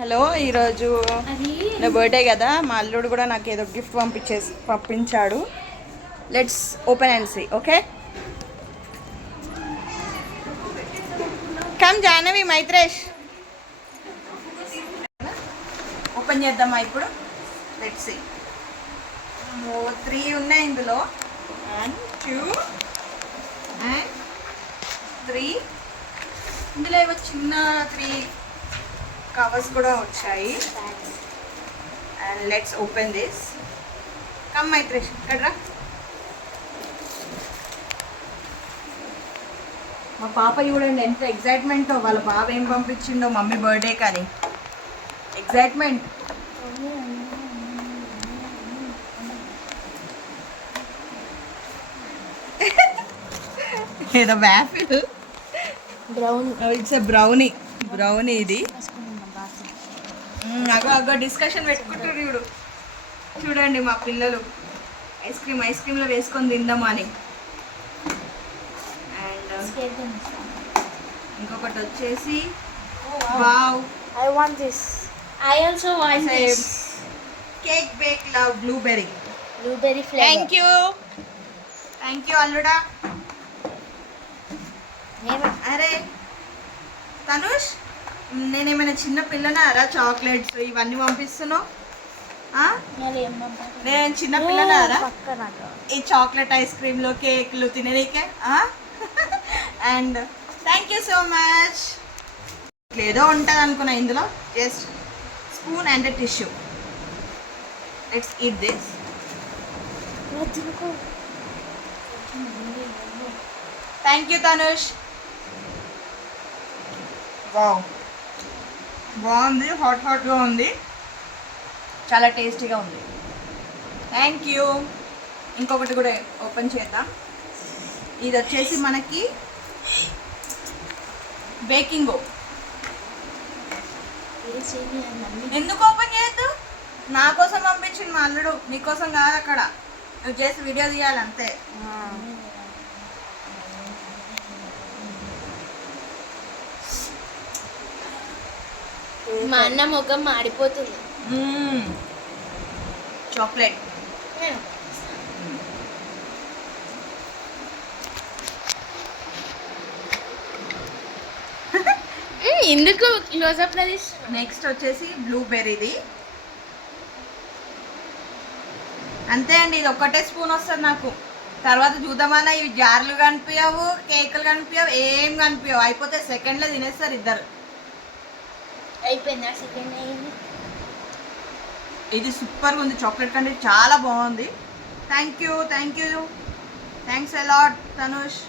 Hello, ఈరోజు నా birthday కదా. మా అల్లుడు కూడా నాకు ఏదో గిఫ్ట్ పంపించాడు. Let's open and see. Okay, come Jahnavi, Maitresh. Open చేద్దామా ఇప్పుడు? Let's see. 3 ఉన్నాయి ఇందులో. 1 2 అండ్ 3. ఇందులో ఏవో చిన్న 3 కవర్స్ కూడా వచ్చాయి. And let's open this. Come Maitresh, ఇక్కడ్రా. మా పాప చూడండి ఎంత ఎగ్జైట్మెంటో. వాళ్ళ బాబు ఏం పంపించిండో మమ్మీ బర్త్డే కానీ. ఎగ్జైట్మెంట్. ఏదో వ్యాఫిల్, ఇట్స్ ఎ బ్రౌనీ ఇది. అగో డిస్కషన్ పెట్టుకుంటారు చూడండి మా పిల్లలు. ఐస్ క్రీమ్లో వేసుకొని తిందామని. అండ్ ఇంకొకటి వచ్చేసి wow, I want this. I also want this. Cake bake love blueberry Blueberry flavor. Thank you అల్లుడా. అరే తనుష్, నేనేమైనా చిన్న పిల్లనారా చాక్లెట్స్ ఇవన్నీ పంపిస్తున్నావు? నేను చిన్న పిల్లనారా ఈ చాక్లెట్ ఐస్ క్రీమ్లు కేక్లు తిననీకే? And thank you so much. ఏదో ఉంటుంది అనుకున్నా ఇందులో. Just spoon and tissue. Let's eat this. Thank you Tanush. Wow, బాగుంది. హాట్గా ఉంది. చాలా టేస్టీగా ఉంది. Thank you. ఇంకొకటి కూడా ఓపెన్ చేద్దాం. ఇది వచ్చేసి మనకి బేకింగ్. ఎందుకు ఓపెన్ చేయొద్దు? నా కోసం పంపించింది మా అల్లుడు, నీకోసం కాదు. అక్కడ నువ్వు చేసి వీడియో తీయాలి అంతే. మా అన్న ముఖం మాడిపోతుంది. చాక్లెట్. ఎందుకు క్లోజప్ లో నెక్స్ట్ వచ్చేసి బ్లూబెర్రీది. అంతే అండి, ఇది ఒక్కటే స్పూన్ వస్తుంది నాకు. తర్వాత చూద్దామన్నా ఇవి జార్లు కనిపించవు, కేకులు కనిపించవు, ఏం కనిపించవు. అయిపోతే సెకండ్లో తినేస్తారు ఇద్దరు. అయిపోయిందా? సెకండ్ అయింది. ఇది సూపర్గా ఉంది. చాక్లెట్ కంటే చాలా బాగుంది. Thanks a lot Tanush.